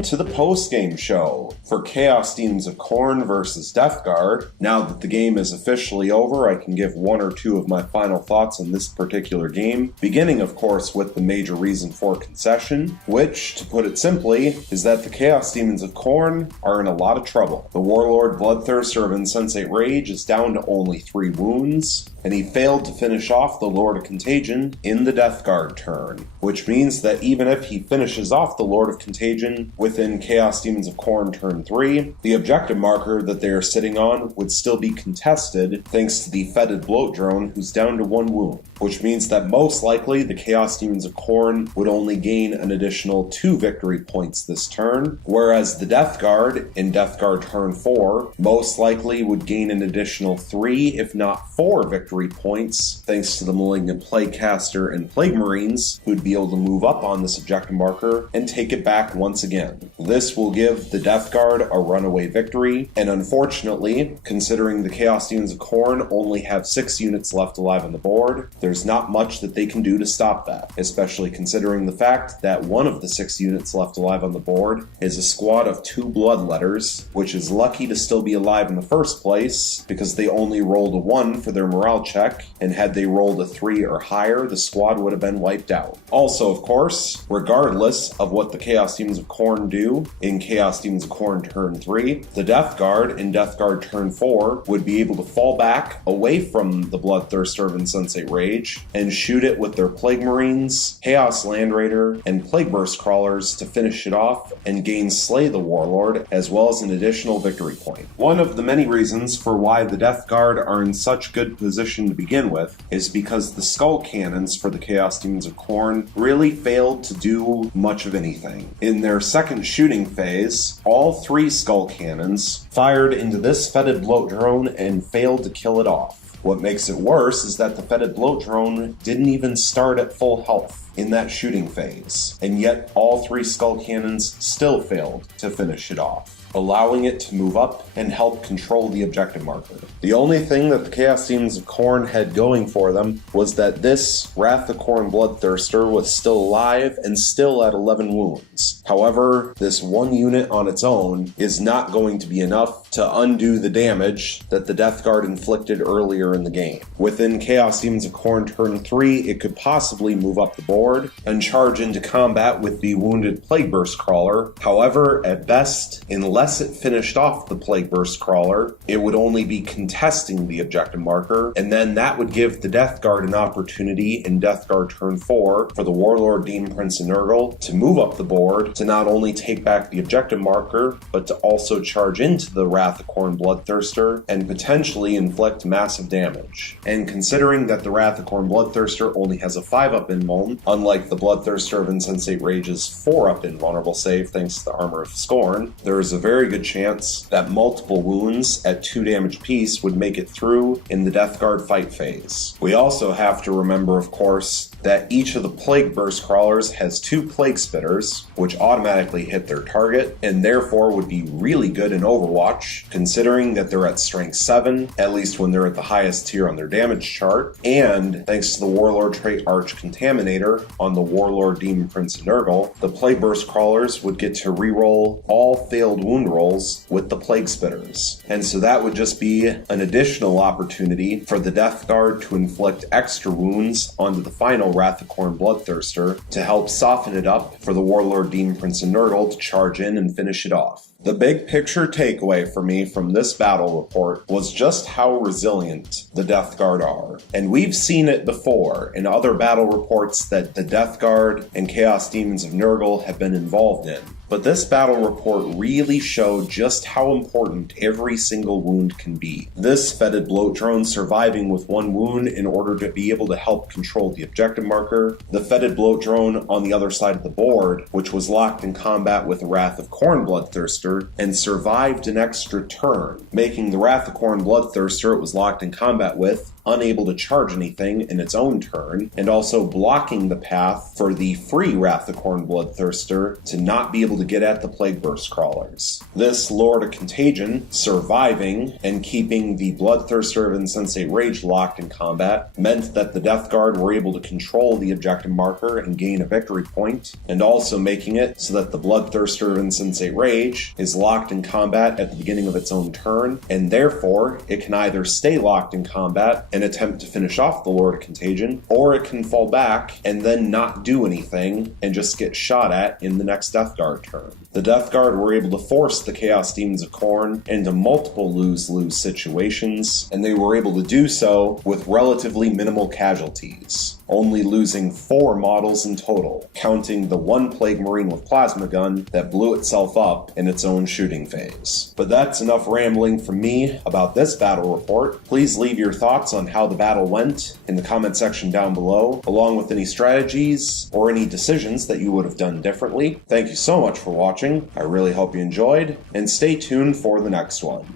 Welcome to the post-game show for Chaos Demons of Khorne versus Death Guard. Now that the game is officially over, I can give one or two of my final thoughts on this particular game, beginning of course with the major reason for concession, which, to put it simply, is that the Chaos Demons of Khorne are in a lot of trouble. The Warlord Bloodthirster of Insensate Rage is down to only 3 wounds, and he failed to finish off the Lord of Contagion in the Death Guard turn, which means that even if he finishes off the Lord of Contagion within Chaos Demons of Khorne turn 3, the objective marker that they are sitting on would still be contested thanks to the Fetid Bloat Drone, who's down to 1 wound, which means that most likely the Chaos Demons of Khorne would only gain an additional 2 victory points this turn, whereas the Death Guard in Death Guard turn 4 most likely would gain an additional 3, if not 4 victory points, thanks to the Malignant Plaguecaster and Plague Marines, who'd be able to move up on this objective marker and take it back once again. This will give the Death Guard a runaway victory, and unfortunately, considering the Chaos Demons of Khorne only have 6 units left alive on the board, there's not much that they can do to stop that, especially considering the fact that one of the 6 units left alive on the board is a squad of 2 Bloodletters, which is lucky to still be alive in the first place because they only rolled a 1 for their morale check, and had they rolled a 3 or higher, the squad would have been wiped out. Also, of course, regardless of what the Chaos Demons of Khorne do in Chaos Demons of Khorne turn 3, the Death Guard in Death Guard turn 4 would be able to fall back away from the Bloodthirster of Insensate Rage and shoot it with their Plague Marines, Chaos Land Raider, and Plague Burst Crawlers to finish it off and gain Slay the Warlord, as well as an additional victory point. One of the many reasons for why the Death Guard are in such good position to begin with is because the Skull Cannons for the Chaos Demons of Khorne really failed to do much of anything. In their second shooting phase, all 3 Skull Cannons fired into this Fetid Bloat Drone and failed to kill it off. What makes it worse is that the Fetid Bloat Drone didn't even start at full health in that shooting phase, and yet all 3 Skull Cannons still failed to finish it off, allowing it to move up and help control the objective marker. The only thing that the Chaos Demons of Khorne had going for them was that this Wrath of Khorne Bloodthirster was still alive and still at 11 wounds. However, this 1 unit on its own is not going to be enough to undo the damage that the Death Guard inflicted earlier in the game. Within Chaos Demons of Khorne turn 3, it could possibly move up the board and charge into combat with the wounded Plague Burst Crawler. However, at best, unless it finished off the Plague Burst Crawler, it would only be contesting the objective marker, and then that would give the Death Guard an opportunity in Death Guard turn 4 for the Warlord Demon Prince and Nurgle to move up the board to not only take back the objective marker, but to also charge into the Wrath of Khorne Bloodthirster and potentially inflict massive damage. And considering that the Wrath of Khorne Bloodthirster only has a 5-up invuln, unlike the Bloodthirster of Insensate Rage's 4-up invulnerable save thanks to the Armor of Scorn, there is a very good chance that multiple wounds at 2 damage piece would make it through in the Death Guard fight phase. We also have to remember, of course, that each of the Plague Burst Crawlers has 2 Plague Spitters, which automatically hit their target, and therefore would be really good in Overwatch, considering that they're at Strength 7, at least when they're at the highest tier on their damage chart, and thanks to the Warlord trait Arch Contaminator on the Warlord Demon Prince and Nurgle, the Plague Burst Crawlers would get to reroll all failed wound rolls with the Plague Spitters. And so that would just be an additional opportunity for the Death Guard to inflict extra wounds onto the final Wrath of Khorne Bloodthirster to help soften it up for the Warlord Demon Prince and Nurgle to charge in and finish it off. The big picture takeaway for me from this battle report was just how resilient the Death Guard are. And we've seen it before in other battle reports that the Death Guard and Chaos Demons of Nurgle have been involved in. But this battle report really showed just how important every single wound can be. This Fetid Bloat Drone surviving with 1 wound in order to be able to help control the objective marker, the Fetid Bloat Drone on the other side of the board, which was locked in combat with Wrath of Khorne Bloodthirster and survived an extra turn, making the Wrath of Khorne Bloodthirster it was locked in combat with unable to charge anything in its own turn, and also blocking the path for the free Wrath of Khorne Bloodthirster to not be able to get at the Plague Burst Crawlers. This Lord of Contagion surviving and keeping the Bloodthirster of Insensate Rage locked in combat meant that the Death Guard were able to control the objective marker and gain a victory point, and also making it so that the Bloodthirster of Insensate Rage is locked in combat at the beginning of its own turn, and therefore it can either stay locked in combat and attempt to finish off the Lord of Contagion, or it can fall back and then not do anything and just get shot at in the next Death Guard turn. The Death Guard were able to force the Chaos Demons of Khorne into multiple lose-lose situations, and they were able to do so with relatively minimal casualties, only losing 4 models in total, counting the 1 Plague Marine with Plasma Gun that blew itself up in its own shooting phase. But that's enough rambling from me about this battle report. Please leave your thoughts on how the battle went in the comment section down below, along with any strategies or any decisions that you would have done differently. Thank you so much for watching. I really hope you enjoyed, and stay tuned for the next one.